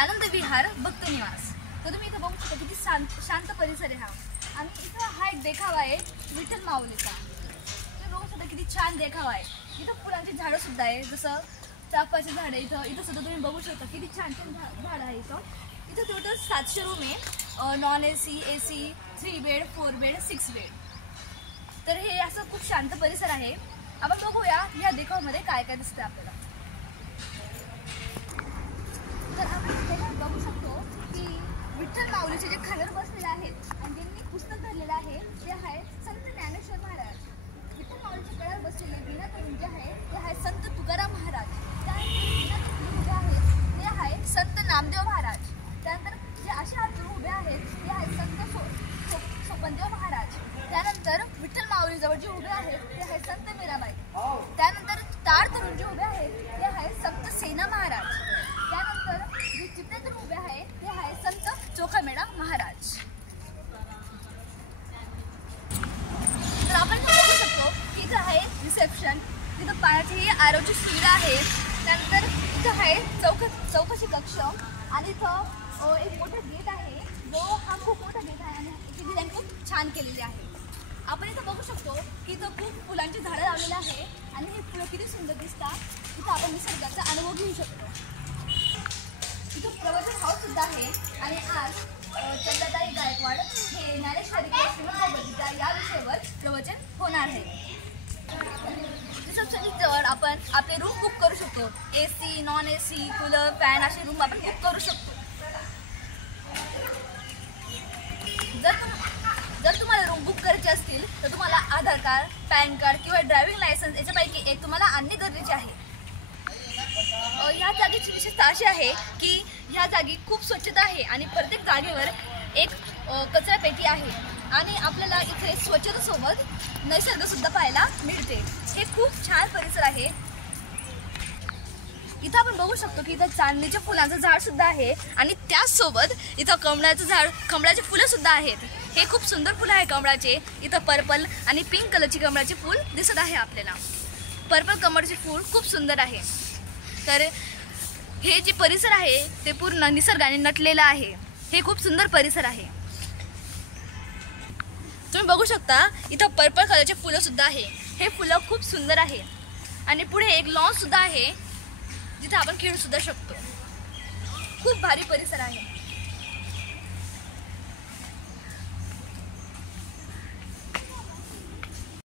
आनंद विहार भक्त निवास। तर तुम्ही इथं बघू शकता किती शांत परिसर आहे हा। आणि इथं हा एक देखावा आहे विठ्ठल माऊलीचा। तर बघू शकता किती छान देखावा आहे। इथं फुलांची झाडं सुद्धा आहे, जसं चाफ्याचे झाड आहे। इथं सुद्धा तुम्ही बघू शकता किती छान छान झाड आहे। इथं टोटल 700 रूम आहे, non AC, AC, 3 bed, 4 bed, 6 bed. तर हे असं खूप शांत परिसर आहे। आपण बघूया या देखावामध्ये काय काय दिसतं आपल्याला। तर आपण बघू शकतो की विठ्ठल माऊलीचे जे खांद्यावर बसलेले आहेत आणि ज्यांनी पुस्तक धरलेलं आहे ते आहे संत ज्ञानेश्वर महाराज। विठ्ठल माऊलीच्या गळ्यावर बसलेले विना करून जे आहे ते आहे संत तुकाराम महाराज। त्यानंतर उभे आहेत ते आहे संत नामदेव महाराज। त्यानंतर जे असे अर्जुन उभे आहेत ते आहेत संत सोपनदेव महाराज। त्यानंतर विठ्ठल माऊली जवळ जे उभे आहेत ते आहे संत मीराबाई। त्यानंतर तार धरून जे उभे आहेत ते आहे संत सेना महाराज। त्यानंतर जे चित्तेतून उभे आहेत ते आहे संत चोखामेळा महाराज। तर आपण बघू शकतो की इथं आहे रिसेप्शन, तिथं पाण्याची आरोग्य सुविधा आहे। त्यानंतर इथं आहे चौकशी कक्ष आणि इथं एक मोठा गेट आहे, जो हा खूप मोठा गेट आहे आणि याची डिझाईन खूप छान केलेली आहे। आपण इथं बघू शकतो की इथं खूप फुलांची झाडं लावलेली आहे आणि हे फुलं किती सुंदर दिसतात। इथं आपण निसर्गाचा अनुभव घेऊ शकतो। इथं प्रवचन हाऊस सुद्धा आहे आणि आज चंद्रताई गायकवाड हे ज्ञानेश्वरी श्रीमद्भगवद्गीता या विषयावर प्रवचन होणार आहे। रिसेप्शनिस्ट जवळ आपण आपले रूम बुक करू शकतो। AC, non AC, cooler, fan असे रूम आपण बुक करू शकतो। जर तुम्हाला रूम बुक करायचे असतील तर तुम्हाला आधार कार्ड, पॅन कार्ड किंवा ड्रायव्हिंग लायसन्स याच्यापैकी एक तुम्हाला आणणे गरजेचे आहे। या जागेची विशेषता अशी आहे की ह्या जागी खूप स्वच्छता आहे आणि प्रत्येक जागेवर एक कचरा पेटी आहे आणि आपल्याला इथे स्वच्छतेसोबत निसर्ग सुद्धा पाहायला मिळते। हे खूप छान परिसर आहे। इथं आपण बघू शकतो की इथं चांदणीच्या फुलांचं झाड सुद्धा आहे आणि त्याचसोबत इथं कमळाचं झाड, कमळाचे फुलं सुद्धा आहेत। हे खूप सुंदर फुलं आहे कमळाचे। इथं पर्पल आणि पिंक कलरची कमळाचे फूल दिसत आहे आपल्याला। पर्पल कमळाचे फूल खूप सुंदर आहे। तर हे जे परिसर आहे ते पूर्ण निसर्गाने नटलेलं आहे। हे खूप सुंदर परिसर आहे। तुम्ही बघू शकता इथं पर्पल कलरचे फुलं सुद्धा आहे। हे फुलं खूप सुंदर आहे आणि पुढे एक लॉन सुद्धा आहे जिथे आपण खेळू सुद्धा शकतो। खूप भारी परिसर आहे।